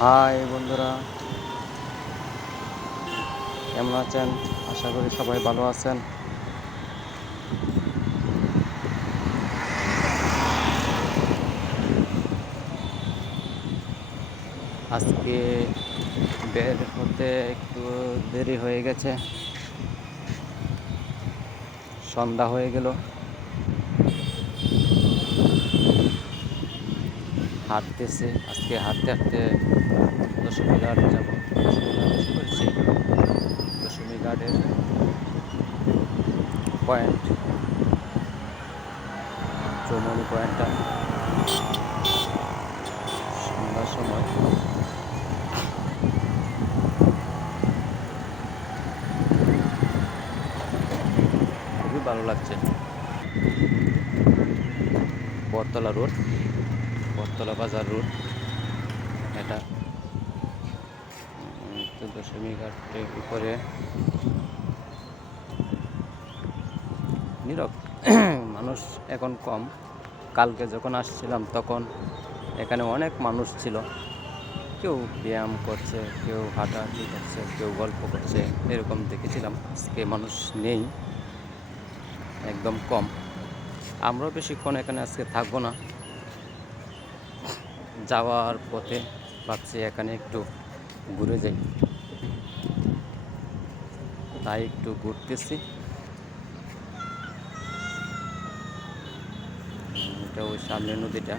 High বন্ধুরা, কেমন আছেন? আশা করি সবাই ভালো আছেন। আজকে বের হতে একটু দেরি হয়ে গেছে, সন্ধ্যা হয়ে গেল। হাঁটতেছি আজকে, হাঁটতে হাঁটতে দশমী ঘাট যাব। দশমী ঘাট এসে পড়েছি। দশমী ঘাটের পয়েন্ট, চৌমনি পয়েন্টটা সন্ধ্যার সময় খুবই ভালো লাগছে। বটতলা রোড, বটতলা বাজার রোড এটা। তো দশমী ঘাটের উপরে নীরব, মানুষ এখন কম। কালকে যখন আসছিলাম তখন এখানে অনেক মানুষ ছিল। কেউ ব্যায়াম করছে, কেউ হাঁটাহাঁটি করছে, কেউ গল্প করছে, এরকম দেখেছিলাম। আজকে মানুষ নেই, একদম কম। আমরাও বেশিক্ষণ এখানে আজকে থাকবো না। যাওয়ার পথে ভাবছি এখানে একটু ঘুরে যাই, তাই একটু ঘুরতেছি। এটা ওই সামনে নদীটা,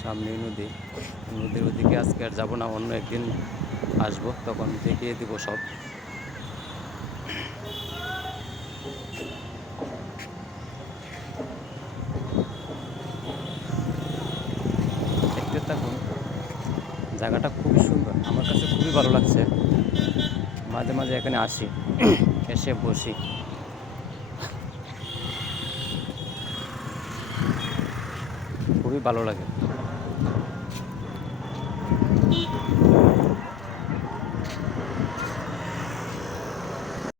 সামনেই নদীর ওদিকে আজকে আর যাবো না, অন্য একদিন আসবো, তখন দেখিয়ে দিব সব। দেখতে থাকুন, জায়গাটা খুবই সুন্দর, আমার কাছে খুবই ভালো লাগছে। মাঝে মাঝে এখানে আসি, এসে বসি। খুবই ভালো লাগে।